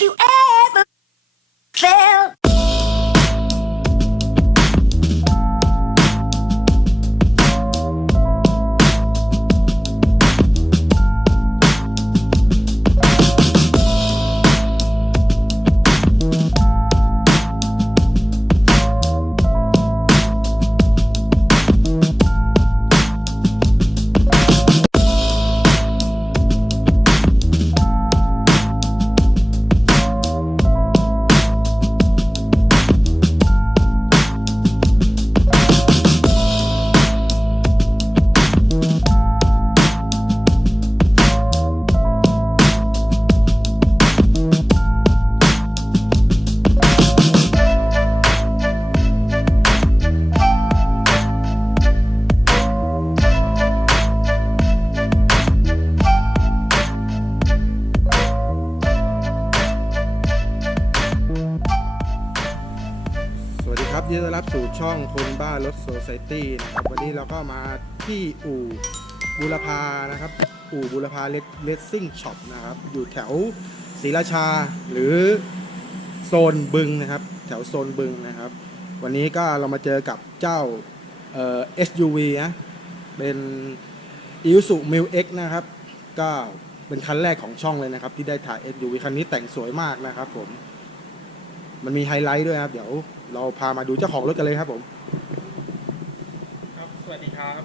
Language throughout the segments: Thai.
Have you ever felt? ซซตี้นะครับวันนี้เราก็มาที่อู่บุรพานะครับ อู่บุรพาเลสซิ่งช็อปนะครับ อยู่แถวศรีราชาหรือโซนบึงนะครับ แถวโซนบึงนะครับ วันนี้ก็เรามาเจอกับเจ้าเอ่อ SUV นะเป็น i s u m i l X นะครับ ก็เป็นคันแรกของช่องเลยนะครับ ที่ได้ถ่าย SUV คันนี้แต่งสวยมากนะครับผม มันมีไฮไลท์ด้วยครับ เดี๋ยวเราพามาดูเจ้าของรถกันเลยครับผม วัสดีครับ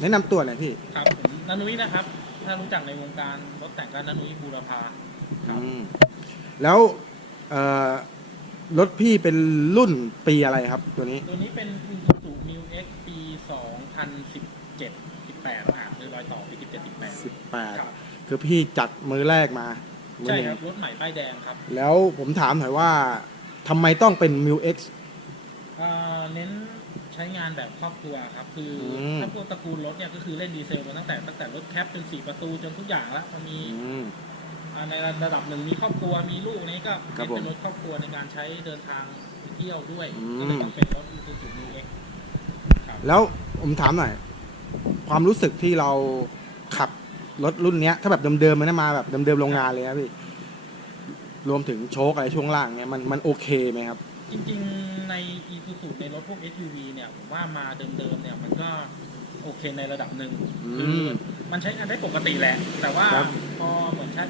แนะนำตัวหน่อยพี่ครับผมนันุ้ยนะครับ ถ้ารู้จักในวงการรถแต่งก็นันุ้ยบูรพา ครับ อืมแล้วเอ่อรถพี่เป็นรุ่นปีอะไรครับ ตัวนี้ตัวนี้เป็น Isuzu Mu X ปี 2017 18อะคือรอยต่อปี17 18ครับ18คือพี่จัดมือแรกมามือใช่หนึ่งครับ รถใหม่ป้ายแดงครับแล้วผมถามหน่อยว่าทำไมต้องเป็น m i X เอ่อเน้น ใช้งานแบบครอบครัวครับคืออม ถ้าพวกตระกูลรถเนี่ยก็คือเล่นดีเซลมาตั้งแต่ตั้งแต่รถแคปจนสี่ประตูจนทุกอย่างแล้วมันมีอืม อ่าในระดับหนึ่งมีครอบครัวมีลูกนี่ก็ครับเป็นผมรถครอบครัวในการใช้เดินทางไปเที่ยวด้วยอืม ก็เลยต้องเป็นรถ Isuzu Mu X ครับแล้วผมถามหน่อย ความรู้สึกที่เราขับรถรุ่นเนี้ย ถ้าแบบเดิมๆมันนะมาแบบเดิมๆโรงงานเลยนะพี่ รวมถึงโชคอะไรช่วงล่างเนี้ยมันมันโอเคไหมครับ จริงๆใน Isuzu ในรถพวก SUV เนี่ยผมว่ามาเดิมๆเนี่ยมันก็โอเคในระดับหนึ่งอืมคือมันใช้งานได้ปกติแหละ แต่ว่าครับ พอเหมือนใช้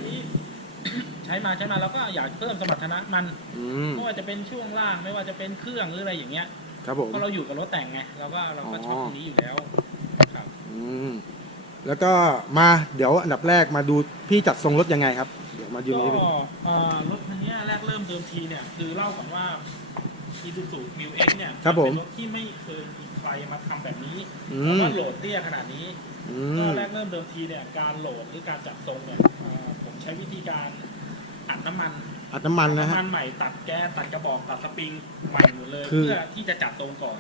ใช้มาใช้มาแล้วก็อยากเพิ่มสมรรถนะมันอืมไม่ว่าจะเป็นช่วงล่างไม่ว่าจะเป็นเครื่องหรืออะไรอย่างเงี้ยครับผมเพราะเราอยู่กับรถแต่งไงเราก็เราก็ชอบอ๋อตรงนี้อยู่แล้วครับ อืมแล้วก็มาเดี๋ยวอันดับแรกมาดูพี่จัดทรงรถยังไงครับ เดี๋ยวมาดูก็นี่พี่เอ่อรถคันเนี้ยแรกเริ่มเดิมทีเนี่ย คือเล่าก่อนว่า Isuzu Mu X เนี่ยครับผม เป็นรถที่ไม่เคยมีใครมาทำแบบนี้อืแล้วมก็โหลดเตี้ยขนาดนี้ อืก็มแรกเริ่มเดิมทีเนี่ยการโหลดหรือการจับทรงเนี่ยเอ่อผมใช้วิธีการอัดน้ำมัน อัดน้ำมันนะฮะ น้ำมันใหม่ตัดแก๊สตัดกระบอกตัดสปริงใหม่หมดเลย คือ เพื่อที่จะจับทรงก่อน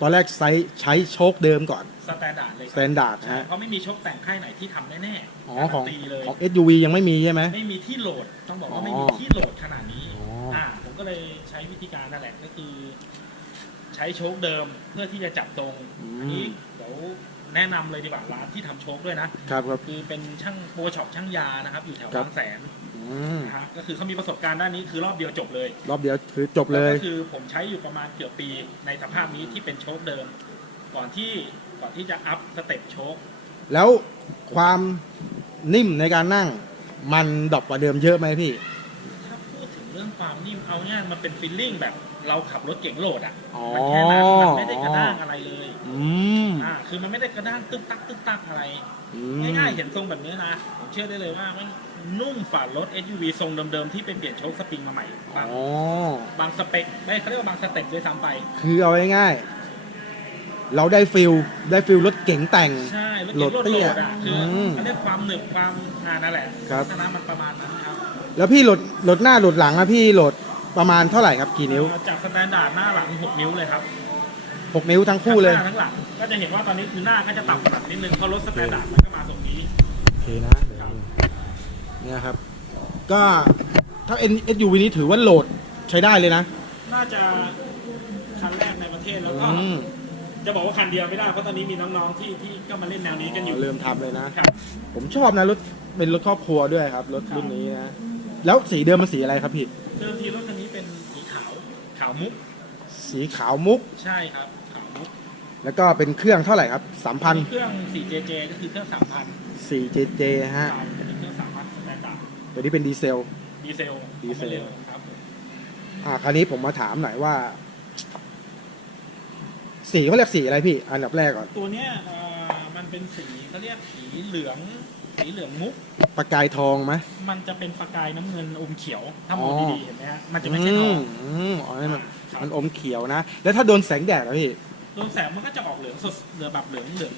ตอนแรกใช้ใช้โชคเดิมก่อน สแตนดาร์ดเลยคสแตนดาร์ดใช่ฮะ เพราะไม่มีชกแต่งค่ายไหนที่ทำแน่ๆอ๋อของการันตีเลย ของ SUV ยังไม่มีใช่ไหม ไม่มีที่โหลดต้องบอกว่าอ๋อไม่มีที่โหลดขนาดนี้อ๋ออ่อ่าผมก็เลยใช้วิธีการนั่นแหละก็คือ ใช้โชคเดิมเพื่อที่จะจับตรงอือันนี้มเดี๋ยวแนะนำเลยดีกว่าร้านที่ทำโชคด้วยนะ ครับครับ คือเป็นช่างโปรช็อปช่างยานะครับ อยู่แถวครับ บางแสนอื มนะฮะก็คือเขามีประสบการณ์ด้านนี้คือรอบเดียวจบเลยรอบเดียวคือจบเลยแล้วก็คือผมใช้อยู่ประมาณเกือบปีในสภาพนี้ที่เป็นโชคเดิม ก่อนที่ก่อนที่จะอัพสเต็ปโชคแล้วความนิ่มในการนั่ง มันดรอปกว่าเดิมเยอะไหมพี่ ถ้าพูดถึงเรื่องความนิ่มเอาเนี่ยมันเป็นฟีลลิ่งแบบเราขับรถเก๋งโหลดอะอ๋อมันแค่นั้นมันไม่ได้กระด้างอะไรเลยอืมอ่าคือมันไม่ได้กระด้างตึ๊กตักตึ๊กตักอะไร อืมง่ายๆเห็นทรงแบบนี้นะ ผมเชื่อได้เลยว่ามัน นุ่มฝ่ารถ SUV ทรงเดิมๆ ที่เป็นเปลี่ยนโชคสปริงมาใหม่บางอ๋อ บางสเปคไม่เขาเรียกว่าบางสเต็ปด้วยซ้ำไป คือเอาง่ายๆ เราได้ฟิลได้ฟิลรถเก๋งแต่ง ใช่รถโหลเก๋ดงโหลดเตี้โหลยดอะคืออมเขาเรียกความหนึบความอ่านั่นแหละครับ ลักษณะมันประมาณนั้นครับแล้วพี่โหลดโหลดหน้าโหลดหลังอะพี่โหลดประมาณเท่าไหร่ครับกี่นิ้วเอ่อจากสแตนดาร์ดหน้าหลัง 6 นิ้วเลยครับ6 นิ้วทั้งคู่เลย ทั้งหน้าทั้งหลังก็จะเห็นว่าตอนนี้คือหน้าก็จะต่ำกว่านิดนึงเพราะรถสแตนดาร์ดมันก็มาตรงนี้ โอเคนะเดี๋ยว เนี่ยครับ ก็ถ้า SUV นี้ถือว่าโหลดใช้ได้เลยนะ น่าจะคันแรกในประเทศแล้วก็อืมจะบอกว่าคันเดียวไม่ได้เพราะตอนนี้มีน้องๆที่ที่ก็มาเล่นแนวนี้กันอยู่ เริ่มทำเลยนะ ครับ ผมชอบนะรถเป็นรถครอบครัวด้วยครับ รถรุ่นนี้นะ แล้วสีเดิมมันสีอะไรครับพี่ เดิมทีรถคันนี้เป็นสีขาวขาวมุกสีขาวมุก ใช่ครับขาวมุกแล้วก็เป็นเครื่องเท่าไหร่ครับสามพันมีเครื่อง 4JJ ก็คือเครื่อง 3,000 สี่เจเจฮะ ครับ ตัวนี้เป็นดีเซล ดีเซลดีเซลร็วครับผมอ่าคราวนี้ผมมาถามหน่อยว่า สีเขาเรียกสีอะไรพี่ อันดับแรกก่อน ตัวเนี้ยเอ่อมันเป็นสีเขาเรียกสีเหลือง สีเหลืองมุก ประกายทองไหมมันจะเป็นประกายน้ำเงินอมเขียว ถ้ามอ๋องอดีๆเห็นไหมฮะมันจะไม่ใช่ทองมอืมอ๋อนี่มันครับมันอมเขียวนะ แล้วถ้าโดนแสงแดดอะพี่ โดนแสงมันก็จะออกเหลืองสดเหลืองแบบเหลืองเหลือง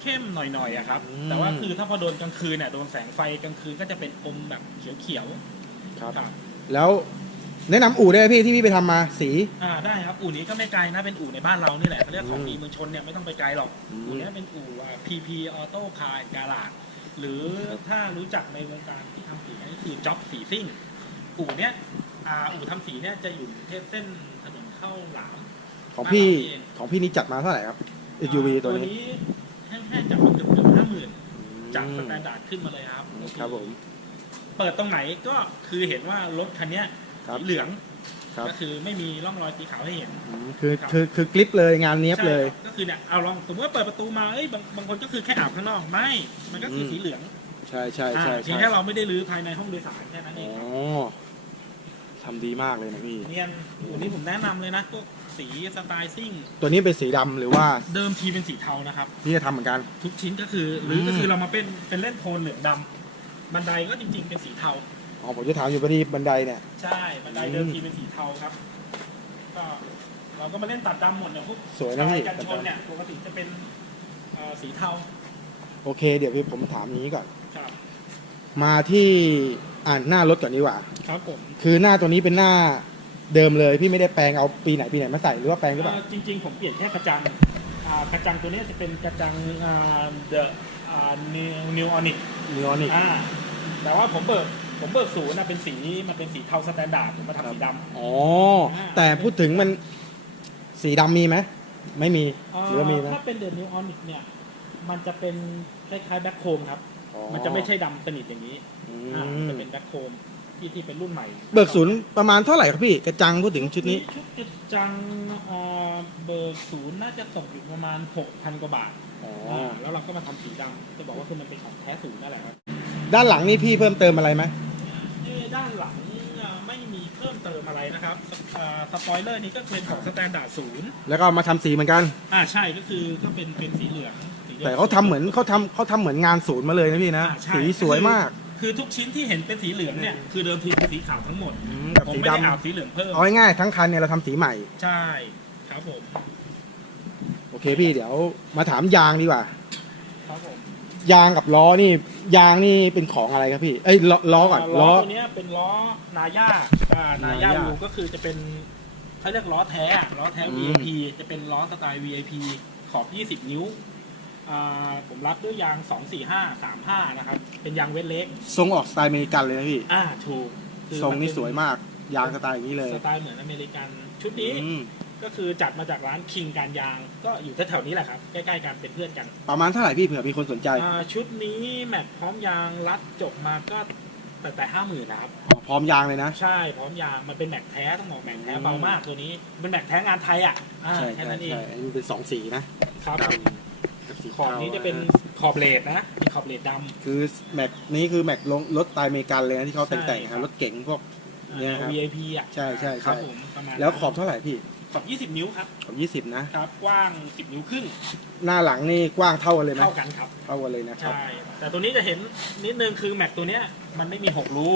เข้มๆหน่อยๆอะครับ อืม แต่ว่าคือถ้าพอโดนกลางคืนเนี่ยโดนแสงไฟกลางคืนก็จะเป็นอมแบบเขียวๆครับครับ แล้วแนะนำอู่ได้ไหมพี่ที่พี่ไปทำมาสี อ่าได้ครับ อู่นี้ก็ไม่ไกลนะเป็นอู่ในบ้านเรานี่แหละเขาเรียกของอืมดีเมืองชนเนี่ยไม่ต้องไปไกลหรอกอืม อู่เนี้ยเป็นอู่อ่า PP Auto Car Garage หรือถ้ารู้จักในวงการที่ทำสีก็คือจ็อบสีซิ่ง อู่เนี้ยอ่าอู่ทำสีเนี่ยจะอยู่เทศเส้นถนนเข้าหลาม ของพี่บ้านเราเองของพี่นี่จัดมาเท่าไหร่ครับ SUV ตัวนี้แห้งๆจากมันเกือบเกือบห้าหมื่นจากสแตนดาร์ดขึ้นมาเลยครับอืมครับผม เปิดตรงไหนก็คือเห็นว่ารถคันเนี้ยครับสีเหลืองครับก็คือไม่มีร่องรอยสีขาวให้เห็นอืมคือครับคือคือกลิปเลยงานเนี้ยบเลยใช่ครับก็คือเนี่ยเอาลองสมมติว่าเปิดประตูมาเอ้ยบางบางคนก็คือแค่อาบข้างนอกไม่ มันก็คืออมสีเหลือง ใช่ใช่ใช่อ่าเพียงใช่แค่เราไม่ได้รื้อภายในห้องโดยสารแค่นั้นเออ๋งอครับทำดีมากเลยนะพี่เนียนวันนี้ผมแนะนำเลยนะพวก สีสไตล์ซิ่ง ตัวนี้เป็นสีดำหรือว่าเดิมทีเป็นสีเทานะครับ พี่จะทำเหมือนกัน ทุกชิ้นก็คือ หรืออมก็คือเรามาเป็นเป็นเล่นโทนเหลืองดำบันไดก็จริง ๆ เป็นสีเทา อ๋อผมจะถามอยู่พอดีบันไดเนี่ย ใช่ บันไดเดิมทีเป็นสีเทาครับ ก็เราก็มาเล่นตัดดำหมดเนี่ยพวกสวยนะพี่กันชนเนี่ยปกติจะเป็นเอ่อสีเทาโอเค เดี๋ยวพี่ผมถามอย่างนี้ก่อน ครับ มาที่อ่านหน้ารถก่อนดีกว่า ครับผม คือหน้าตัวนี้เป็นหน้า เดิมเลยพี่ไม่ได้แปลงเอาปีไหนปีไหนมาใส่หรือว่าแปลงหรือเปล่าเอ่อจริง ๆ ผมเปลี่ยนแค่กระจังอ่ากระจังตัวเนี้ยจะเป็นกระจังอ่า the อ่า new new onic นิออนิก อ่าแต่ว่าผมเบิกผมเบิกศูนย์นะเป็นสีมันเป็นสีเทาสแตนดาร์ดผมมาทำสีดำอ๋อ แต่พูดถึงมันสีดำมีไหมไม่มีเอ่อหรือว่ามีนะถ้าเป็น the new onic เนี่ย มันจะเป็นคล้ายๆแบ็คโคมครับอ๋อมันจะไม่ใช่ดำสนิทอย่างนี้อือ่ามจะเป็นแบ็คโคม ที่ที่เป็นรุ่นใหม่เบิกศูนย์ประมาณเท่าไหร่ครับพี่กระจังพูดถึงชุดนี้ ชุดกระจังอ่าเบิกศูนย์น่าจะตกอยู่ประมาณ6,000กว่าบาทอ๋ออ่าแล้วเราก็มาทำสีดำจะบอกว่าคือมันเป็นของแท้ศูนย์นั่นแหละครับด้านหลังนี่พี่เพิ่มเติมอะไรไหมเอ้ด้านหลังอ่าไม่มีเพิ่มเติมอะไรนะครับอ่าสปอยเลอร์นี้ก็เป็นของสแตนดาร์ดศูนย์แล้วก็มาทำสีเหมือนกัน อ่าใช่ก็คือก็เป็นเป็นสีเหลืองสีหลืองแต่เขาทำเหมือนเขาทำเขาทำเหมือนงานศูนย์มาเลยนะพี่นะอ่าใช่สีสวยมาก คือทุกชิ้นที่เห็นเป็นสีเหลืองเนี่ยคือเดิมทีเป็นสีขาวทั้งหมดอืมกับผมสีไม่ดได้อาบสีเหลืองเพิ่มำเอาง่ายๆทั้งคันเนี่ยเราทำสีใหม่ ใช่ครับผมโอเคพี่เดี๋ยวมาถามยางดีกว่า ครับผมยางกับล้อนี่ ยางนี่เป็นของอะไรครับพี่เอ้ยล้อล้อก่อนล้ล้อ อตัวเนี้ยเป็นล้อนาย่าอ่านาย่านาย่า วูก็คือจะเป็นเขาเรียกล้อแท้อะล้อแท้อืม VIP จะเป็นล้อสไตล์ VIP ขอบ 20 นิ้วอ่า ผมรับด้วยยาง 245 35 นะครับ เป็นยางเวทเล็ก ทรงออกสไตล์อเมริกันเลยนะพี่ อ่า ถูกคือทรงนี่มัเป็สวยมาก ยางสไตล์อย่างนี้เลย สไตล์เหมือนอเมริกันชุดนี้ อืมก็คือจัดมาจากร้านคิงการยาง ก็อยู่แถวๆนี้แหละครับ ใกล้ๆกันเป็นเพื่อนกันประมาณเท่าไหร่พี่เผื่อมีคนสนใจอ่าชุดนี้แม็กพร้อมยางรัดจบมาก็แต่แต่ห้าหมื่นนะครับ อ๋อพร้อมยางเลยนะ ใช่พร้อมยางมันเป็นแม็กแท้ต้องบอกแม็กแท้อืมเบามากตัวนี้เป็นแม็กแท้งานไทยอะอ่าใช่แค่ใช่นั้นเองใช่อันนี้เป็นสองสีนะครับผม กับสีขอบนี้จะเป็นขอบเลดนะมีขอบเลดดำคือแม็กนี้คือแม็กลงรถสไตล์อเมริกันเลยนะที่เขาแต่งใช่ๆครันะบรถเก๋งพวกเนี่ยครับ VIP อะใช่ใช่ใช่ครับผมประมาณแล้วขอบเท่าไหร่พี่ขอบ20 นิ้วครับขอบยี่สิบนะ ครับ กว้าง 10 นิ้วครึ่งหน้าหลังนี่กว้างเท่ากันเลยไหมเท่ากันครับ เท่ากันเลยนะครับ ใช่แต่ตัวนี้จะเห็นนิดนึงคือแม็กตัวเนี้ยมันไม่มี 6 รู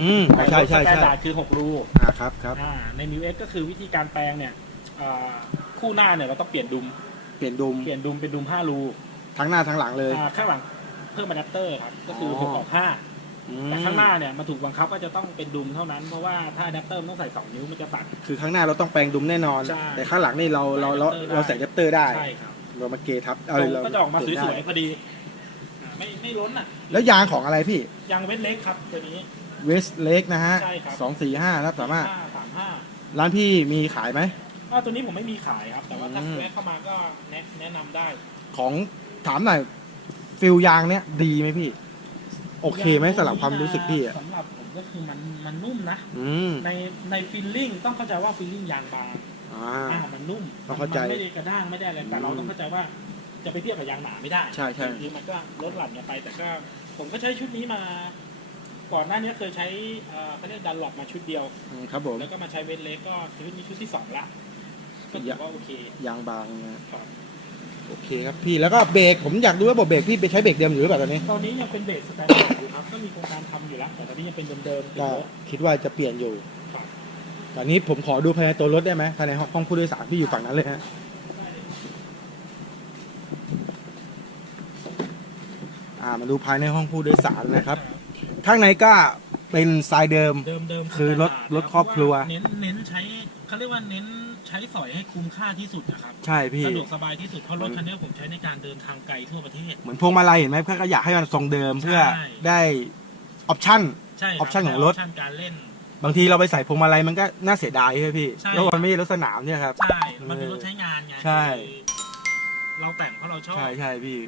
อืมใช่ใช่แต่รถสแตนใช่ดาร์ดคือ 6 รูอ่าครับครับอ่าในมิวเอ็กก็คือวิธีการแปลงเนี่ยอ่าคู่หน้าเนี่ยเราต้องเปลี่ยนดุม เปลี่ยนดุม เปลี่ยนดุมเป็นดุม5รูทั้งหน้าทั้งหลังเลย อ่าข้างหลังเพิ่มอะแดปเตอร์ครับก็คืออ๋อ6ออก5อืมแต่ข้างหน้าเนี่ยมันถูกบังคับว่าจะต้องเป็นดุมเท่านั้นเพราะว่าถ้าอะแดปเตอร์มันต้องใส่2นิ้วมันจะสั่น คือข้างหน้าเราต้องแปลงดุมแน่นอน ใช่แต่ข้างหลังนี่เราเราเราใส่เราใส่เดปเตอร์ได้ ใช่ครับเรามาเกทับทเอารงเราก็จะออกมาสเปลี่นวยได้ๆพอดีอ่าไม่ไม่ล้นอะแล้วยางของอะไรพี่ ยางเว้นเล็กครับตัวนี้ เวสเล็กนะฮะใช่ครับ สองสี่ห้าครับสามารถ ห้าสามห้าร้านพี่มีขายไหม อ่าตัวนี้ผมไม่มีขายครับ แต่ว่าถ้าอืม แวะเข้ามาก็แนะแนะนำได้ของถามหน่อยฟิลยางเนี้ยดีไหมพี่ โอเคไหมสำหรับความรู้สึกพี่อะสำหรับผมก็คือมันมันนุ่มนะ อืมในในฟีลลิ่งต้องเข้าใจว่าฟีลลิ่งยางบาง อ่า อ่ามันนุ่มต้องเข้าใจมันไม่ได้กระด้างไม่ได้อะไรแต่เราอืมต้องเข้าใจว่าจะไปเทียบกับยางหนาไม่ได้ใช่ใช่ คือมันก็ลดหลั่นกันไป แต่ก็ผมก็ใช้ชุดนี้มา ก่อนหน้านี้เคยใช้เอ่อเขาเรียกดันหลอดมาชุดเดียวอืมครับผม แล้วก็มาใช้เวทเล็กก็ชุดนี้ชุดที่สองละ ก็ถือว่าโอเคยางบางนะครับโอเคครับพี่แล้วก็เบรกผมอยากดูว่าระบบเบรกพี่ไปใช้เบรกเดิมอยู่หรือเปล่าตอนนี้ตอนนี้ยังเป็นเบสสแตนดาร์ดอยู่ครับก็มีโครงการทำอยู่แล้วแต่ตอนนี้ยังเป็นเดิมๆเป็นก็รถคิดว่าจะเปลี่ยนอยู่ครับตอนนี้ผมขอดูภายในตัวรถได้ไหมภายในห้องผู้โดยสารพี่อยู่ฝั่งนั้นเลยฮะอ่ามาดูภายในห้องผู้โดยสารนะครับ ข้างในก็ เป็นทรายเดิม เดิมๆคือรถสแตนดาดรถครอบครัว เน้นเน้นใช้เขาเรียกว่าเน้นใช้สอยให้คุ้มค่าที่สุดนะครับใช่พี่ สะดวกสบายที่สุดเพราะรถคันนี้ผมใช้ในการเดินทางไกลทั่วประเทศ เหมือนพวงมาลัยเห็นไหมเพื่อก็อยากให้มันทรงเดิมเพื่อใช่ ได้ออปชั่น ใช่คบ option ของรถ option การเล่น บางทีเราไปใส่พวงมาลัยมันก็น่าเสียดายใช่ไหมพี่ใช่ แล้วมันไม่ใช่รถสนามเนี่ยครับ ใช่ มันเป็นรถใช้งานไงใช่เราแต่งเพราะเราชอบใช่ใช่พี่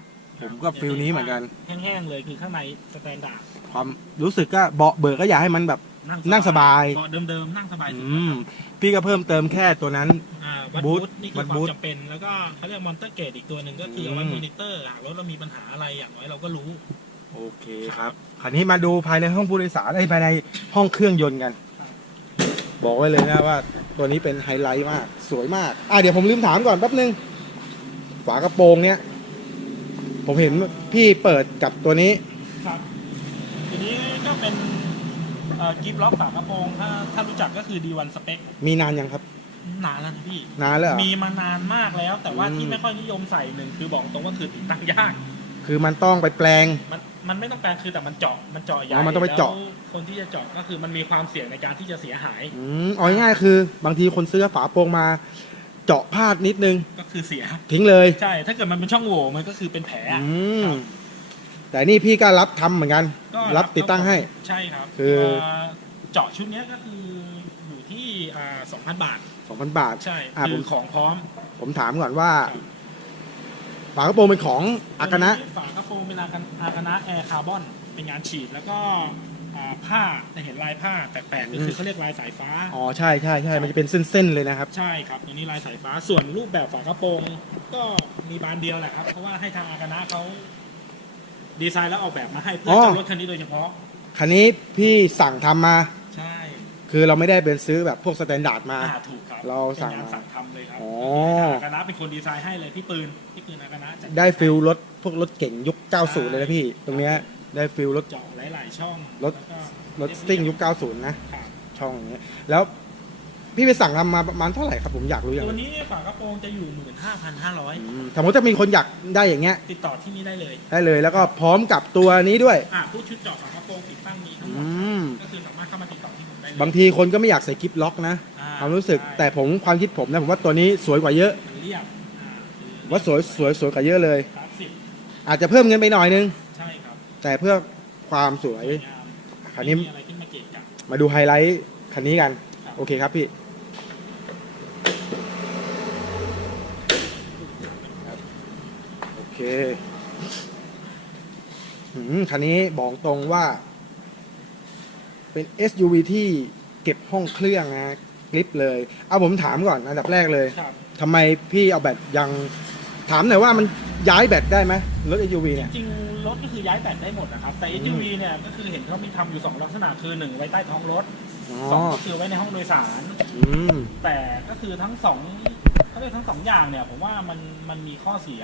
ผมก็ฟิลนี้เหมือนกัน แห้งๆเลยคือข้างในสแตนดาร์ด ความรู้สึกก็เบาะเบิกก็อยากให้มันแบบ นั่งสบาย เบาะเดิมๆนั่งสบายสุดอืมพี่ก็เพิ่มเติมแค่ตัวนั้น อ่าวัดบูบูททนี่คือวัดควาบูมทจำเป็น แล้วก็เขาเรียกมอนเตอร์เกตอีกตัวหนึ่งก็คือมเอาไว้มอนิเตอร์หากรถเรามีปัญหาอะไรอย่างน้อยเราก็รู้ โอเคครับคราวนี้มาดูภายในห้องผู้โดยสารไอ้ยภายในห้องเครื่องยนต์กัน บอกไว้เลยนะว่า ตัวนี้เป็นไฮไลท์มาก สวยมาก อะเดี๋ยวผมลืมถามก่อนแป๊บนึง ฝากระโปรงเนี้ย ผมเห็นพี่เปิดกับตัวนี้ ครับที นี้ก็เป็นกิฟต์ล็อกฝากระโปรงถ้าถ้ารู้จักก็คือ D1 สเปคมีนานยังครับ นานแล้วนะพี่ นานแล้วเหรอ มีมานานมากแล้ว แต่ว่าอืมที่ไม่ค่อยนิยมใส่หนึ่งคือบอกตรงว่าคือติดตั้งยาก คือมันต้องไปแปลง มันมันไม่ต้องแปลงคือแต่มันเจาะมันเจาะใหญ่อ๋อมันต้องไปเจาะ แล้วคนที่จะเจาะก็คือมันมีความเสี่ยงในการที่จะเสียหายอืมเอาง่ายๆคือบางทีคนซื้อฝาโปรงมา เจาะพลาดนิดนึง ก็คือเสีย ทิ้งเลย ใช่ ถ้าเกิดมันเป็นช่องโหว่มันก็คือเป็นแผลอะอืมครับ แต่นี่พี่ก็รับทำเหมือนกัน ก็รับติดตั้งให้ ใช่ครับคือ เอ่อเจาะชุดเนี้ยก็คืออยู่ที่อ่าสองพันบาท 2,000 บาท ใช่อ่าคืผอม ของพร้อม ผมถามก่อนว่า ครับ ฝากระโปรงเป็นของอากานะตัวฝากระโปรงเป็นอากาอากานะแอร์คาร์บอนเป็นงานฉีดแล้วก็อ่าผ้าจะเห็นลายผ้าแปลกๆก็คือเขาเรียกลายสายฟ้า อ๋อใช่ใช่ใช่มันจะเป็นเส้นๆเลยนะครับ ใช่ครับตัวนี้ลายสายฟ้าส่วนรูปแบบฝากระโปรงก็มีบานเดียวแหละครับ เพราะว่าให้ทางอากานะเขา ดีไซน์แล้วออกแบบมาให้เพื่ออเจ้ารถคันนี้โดยเฉพาะ คันนี้พี่สั่งทำมา ใช่คือเราไม่ได้เป็นซื้อแบบพวกสแตนดาร์ดมา อ่าถูกครับเราสั่งเป็นงานสั่งทำเลยครับอ๋อ อากานะเป็นคนดีไซน์ให้เลยพี่ปืนพี่ปืนอากานะจัได้ฟิลรถพวกรถเก่งยุค 90 เลยนะพี่ ตรงเนี้ยได้ฟิลรถ เจาะหลาย ๆ ช่องรถ แล้วก็รถสติ้งยุค 90 นะ ครับช่องอย่างเงี้ยแล้ว พี่ไปสั่งทำมาประมาณเท่าไหร่ครับผมอยากรู้อย่างตัวนั้นนี้ฝากระโปรงจะอยู่หมื่นห้าพันห้าร้อยอืมสมมติถ้ามีคนอยากได้อย่างเงี้ยติดต่อที่นี่ได้เลยได้เลยแล้วก็พร้อมกับตัวนี้ด้วย อ่าผู้ชุดเจาะฝากระโปรงติดตั้งมีทั้งหมอืดมก็คือสามารถเข้ามาติดต่อที่ผมได้เลยบางทีคนก็ไม่อยากใส่กิฟล็อกนะอ่ความรู้สึกใช่แต่ผมความคิดผมนะผมว่าตัวนี้สวยกว่าเยอะมันเรียบอ่าคือว่าสวยสวยสวยกว่าเยอะเลยคลาสสิกอาจจะเพิ่มเงินไปหน่อยนึง ใช่ครับแต่เพื่อความสวยสวยงามคราวนี้ ไม่มีอะไรขึ้นมาเกะกะ มาดูไฮไลท์คันนี้กัน ครับ โอเคครับพี่ครับโอเคหืมคันนี้บอกตรงว่า เป็น SUV ที่เก็บห้องเครื่องนะกริปเลย เอาผมถามก่อนอันดับแรกเลยครับ ทำไมพี่เอาแบตยังถามหน่อยว่ามันย้ายแบตได้ไหมรถ SUV เนี่ย จริงๆรถก็คือย้ายแบตได้หมดนะครับ แต่ SUV เนี่ยก็คือเห็นเขามีทำอยู่สองลักษณะคือหนึ่งไว้ใต้ท้องรถอ๋อ สองก็คือไว้ในห้องโดยสาร อืม แต่ก็คือทั้งสองเขาเรียกทั้งสองอย่างเนี่ย ผมว่ามันมันมีข้อเสีย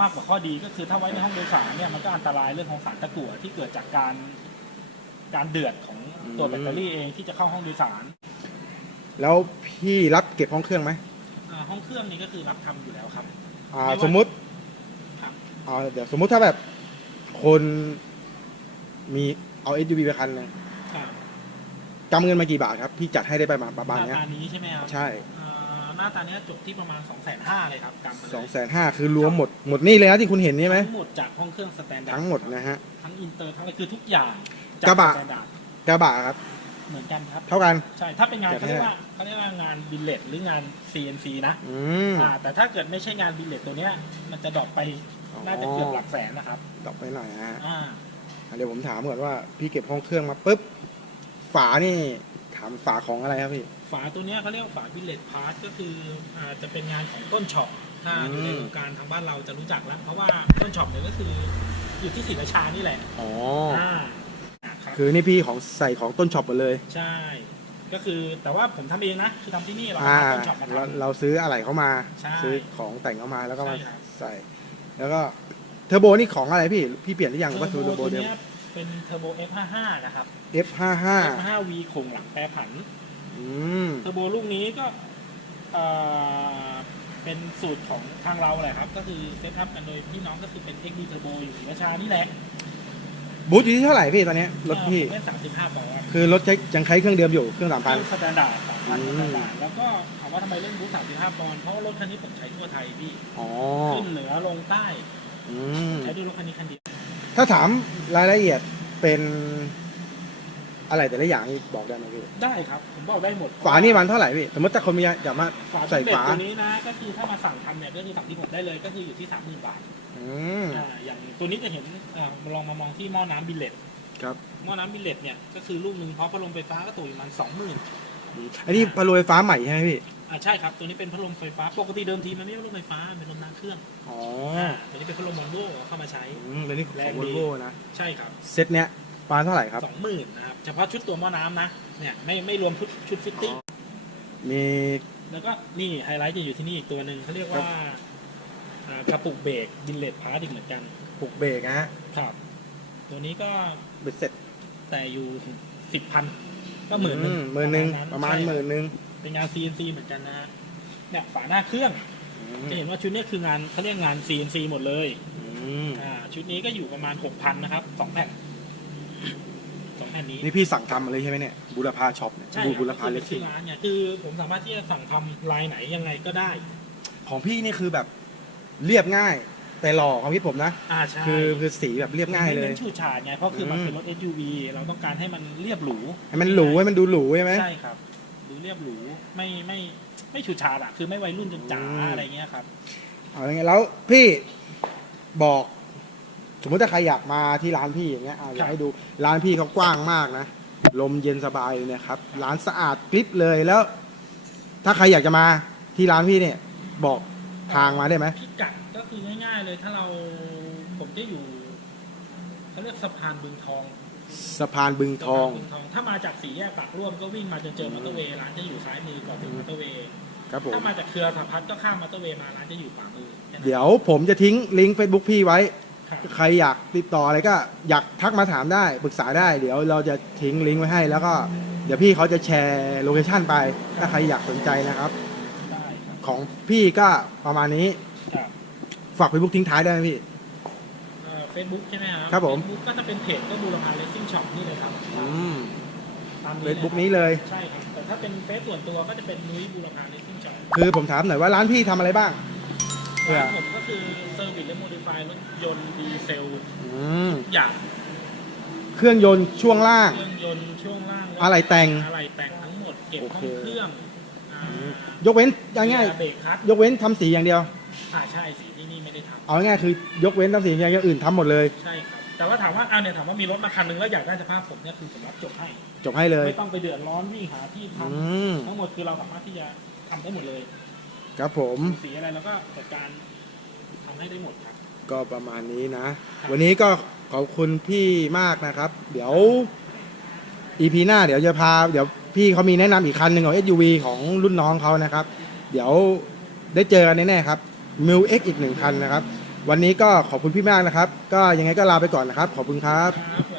มากกว่าข้อดีก็คือถ้าไว้ในห้องโดยสารเนี่ยมันก็อันตรายเรื่องของสารตะกั่วที่เกิดจากการการเดือดของตัวแบตเตอรี่เองที่จะเข้าห้องโดยสารแล้วพี่รับเก็บห้องเครื่องไหมอ่าห้องเครื่องนี้ก็คือรับทำอยู่แล้วครับ อ่าไม่ว่า สมมุติครับ อ่าเดี๋ยวสมมุติถ้าแบบคนมีเอา SUV ไปคันหนึงครับกำเงินมากี่บาทครับ พี่จัดให้ได้ประมาณประหมาณน้าเนี้ยตานี้ใช่ไหมครับใช่ อ่าหน้าตาเนี้ยจบที่ประมาณ2องแสนห้าเลยครับจำมาเลยสองแสนห้าคือรวมหมดหมดนี่เลยนะที่คุณเห็นนี่ไหมทั้งหมดจากห้องเครื่องสแตนดาร์ดทั้งหมดนะฮะ ทั้งอินเตอร์ทั้งอะไรคือทุกอย่างกระบะ สแตนดาร์ดกระบะครับ เหมือนกันครับ เท่ากัน ใช่ ถ้าเป็นงานแต่เขาเรียกว่าเขาเรียกว่างานบิลเลตหรืองาน CNC นะอืม อ่าแต่ถ้าเกิดไม่ใช่งานบิลเลตตัวเนี้ยมันจะดรอปไปอ๋อ น่าจะเกือบหลักแสนนะครับดอกไปหน่อยนะฮะอ่าอะเดี๋ยวผมถามก่อนว่าพี่เก็บห้องเครื่องมาปุ๊บ ฝานี่ถามฝาของอะไรครับพี่ ฝาตัวเนี้ยเขาเรียกว่าฝาบิลเลตพาร์ทก็คืออาจะเป็นงานของต้นช็อปถ้าอยู่ในอืมวงการทางบ้านเราจะรู้จักแล้ว เพราะว่าต้นช็อปเนี่ยก็คืออยู่ที่ศรีราชานี่แหละอ๋ออ่าครับคือนี่พี่ของใส่ของต้นช็อปหมดเลย ใช่ ก็คือแต่ว่าผมทำเองนะ คือทำที่นี่เราอ่าทำต้นช็อปมาเราทำ เราซื้ออะไรเข้ามา ใช่ซื้อของแต่งเข้ามาแล้วก็มาใช่ครับ ใส่ แล้วก็เทอร์โบนี่ของอะไรพี่ พี่เปลี่ยนหรือยังหรือว่าเทอร์โบตัวเดิมเนี้ย เป็นเทอร์โบ F55 นะครับ F55 F55V โครงหลังแปรผันอืมเทอร์โบลูกนี้ก็เอ่อเป็นสูตรของทางเราแหละครับ ก็คือเซตอัพกันโดยพี่น้องก็คือเป็น XD Turbo อยู่ศรีราชานี่แหละบูทอยู่ที่เท่าไหร่พี่ตอนเนี้ยรถพี่ เล่น35ปอนด์คือรถใช้ยังใช้เครื่องเดิมอยู่เครื่องสามเคพันรื่องสแตนดาร์ดสามพันอืสมแตนดาร์ดแล้วก็ถามว่าทำไมเล่นบูธ35ปอนด์เพราะว่ารถคันนี้ผมใช้ทั่วไทยพี่อ๋อขึ้นเหนือลงใต้ อืม ใช้ด้วยรถคันนี้คันเดียว ถ้าถามรายละเอียดเป็นอะไรแต่ละอย่างนี่บอกได้ไหมพี่ได้ครับ ผมบอกได้หมดฝานี่มันเท่าไหร่พี่สมมติถ้าคนมีอยากมาฝาใส่ใส่ฝาตัวนี้นะ ก็คือถ้ามาสั่งทำเนี่ยก็คือสั่งที่ผมได้เลยก็คืออยู่ที่30,000บาทอืม อ่าอย่างตัวนี้จะเห็นอ่าลองมามองที่หม้อน้ำบิลเลตครับ หม้อน้ำบิลเลตเนี่ยก็คือลูกหนึ่งเพราะพัดลมไฟฟ้าก็ตกอยู่ประมาณสองหมื่นอันนี้พะโลไฟฟ้าใหม่ใช่ไหมพี่ อ่าใช่ครับ ตัวนี้เป็นพัดลมไฟฟ้า ปกติเดิมทีมันไม่ใช่พัดลมไฟฟ้าเป็นลมน้ำเครื่องอ๋ออ่าตัวนี้เป็นพัดลมมอนโวเข้ามาใช้ อืมตัวนี้ของแรงวอดีลโวนะ ใช่ครับเซตเนี้ยประมาณเท่าไหร่ครับ สองหมื่นนะครับ เฉพาะชุดตัวหม้อน้ำนะ เนี่ยไม่ไม่รวมชุดชุดฟิตติ้ง มีแล้วก็นี่ไฮไลท์จะอยู่ที่นี่อีกตัวหนึ่งเขาเรียกว่าอ่ากระปุกเบรกดินเลตพาร์ตอีกเหมือนกัน ปลุกเบรกนะฮะครับ ตัวนี้ก็เบ็ดเสร็จแต่อยู่สิบพันก็หมื่นหนึ่งหมื่นหนึ่งนั้ประมาณใช่หมื่นหนึ่ง เป็นงาน CNC เหมือนกันนะฮะเนี่ยฝาหน้าเครื่อง จะเห็นว่าชุดเนี้ยคืองานเขาเรียกงาน CNC หมดเลยอืมอ่าชุดนี้ก็อยู่ประมาณหกพันนะครับสองแผ่นสองแผ่นนี้นี่พี่สั่งทำมาเลยใช่ไหมเนี่ยบุรพาช็อปเนี่ยใช่บูครับบุรพาก็เลคือสชื่ซิ่งอร้านเนี่ยคือผมสามารถที่จะสั่งทำลายไหนยังไงก็ได้ ของพี่นี่คือแบบเรียบง่าย แต่หล่อความคิดผมนะ อ่าใช่คือคือสีแบบเรียบง่ายเลยไม่น้นฉูดฉาดไงเพราะคือมันอืมเป็นรถ SUV เราต้องการให้มันเรียบหรูให้มันหรูให้มันดูหรูใช่ไหม ใช่ครับดู เรียบหรูไม่ไม่ไม่ฉูดฉาดอะคือไม่วัยรุ่นจนจ๋าอืมอะไรเงี้ยครับเอาอย่างเงี้ยแล้วพี่บอก สมมติถ้าใครอยากมาที่ร้านพี่อย่างเงี้ยอะอยากให้ดูร้านพี่เขากว้างมากนะลมเย็นสบายเลยเนะครับร้านสะอาดกริบเลยแล้ว ถ้าใครอยากจะมาที่ร้านพี่เนี่ย บอกทางมาได้ไหมพิกัดก็คือง่ายๆเลยถ้าเราผมจะอยู่เขาเรียกสะพานบึงทอง สะพานบึงทองสะพานบึงทอง ถ้ามาจากสี่แยกปากร่วมก็วิ่งมาจนเจอมอเตอร์เวย์ร้านจะอยู่ซ้ายมือก่อนถึงมอเตอร์เวย์ครับผมถ้ามาจากเครือสาพัฒน์ก็ข้ามมอเตอร์เวย์มาร้านจะอยู่ขวามือแค่นั้นเดี๋ยวผมจะทิ้งลิงก์ Facebook พี่ไว้ ครับใครอยากติดต่ออะไรก็อยากทักมาถามได้ปรึกษาได้ เดี๋ยวเราจะทิ้งลิงก์ไว้ให้ แล้วก็เดี๋ยวพี่เขาจะแชร์โลเคชั่นไป ถ้าใครอยากสนใจนะครับ ได้ครับของพี่ก็ประมาณนี้ ครับฝาก Facebook ทิ้งท้ายได้ไหมพี่ เฟซบุ๊กใช่ไหมครับครับผม เฟซบุ๊กก็จะเป็นเพจก็บูรพาเลสซิ่งช็อปนี่เลยครับอืมตามนี้เฟซบุ๊กลยนี้เลย ใช่ครับแต่ถ้าเป็นเฟซส่วนตัวก็จะเป็นนุ้ยบูรพาเลสซิ่งช็อปคือผมถามหน่อยว่าร้านพี่ทำอะไรบ้าง เพื่อ ร้านผมก็คือเซอร์วิสและโมดิฟายรถยนต์ดีเซลอืมทุกอย่างเครื่องยนต์ช่วงล่าง เครื่องยนต์ช่วงล่างอะไรแต่ง อะไรแต่งทั้งหมดเก็บโอห้อเคงเครื่องอ่ายกเว้นอย่างง่ายเบรกคัดยกเว้นทำสีอย่างเดียว อ่าใช่สีที่นี่ไม่ได้ท เอาง่ายๆคือยกเว้นทำสีอย่างอื่นทำหมดเลยำใช่ครับแต่ว่าถามว่าอ่าเนี่ยถามว่ามีรถมาคันหนึงแล้วอยากได้สภาพผมเนี่ยคือผมรับจบให้ จบให้เลย ไม่ต้องไปเดือดร้อนวิ่งหาที่ทอืมำทั้งหมดคือเราสามารถที่จะทำได้หมดเลยครับผมสีอะไรแล้วก็จัดการทำให้ได้หมดครับ ก็ประมาณนี้นะ ครับ วันนี้ก็ขอบคุณพี่มากนะครับ เดี๋ยว EP หน้าเดี๋ยวจะพา เดี๋ยวพี่เขามีแนะนำอีกคันหนึ่งของ SUV ของรุ่นน้องเขานะครับ เดี๋ยวได้เจอกันแน่ๆครับ m i l X อีกหนึ่งคันนะครับ วันนี้ก็ขอบคุณพี่มากนะครับ ก็ยังไงก็ลาไปก่อนนะครับ ขอบคุณครับ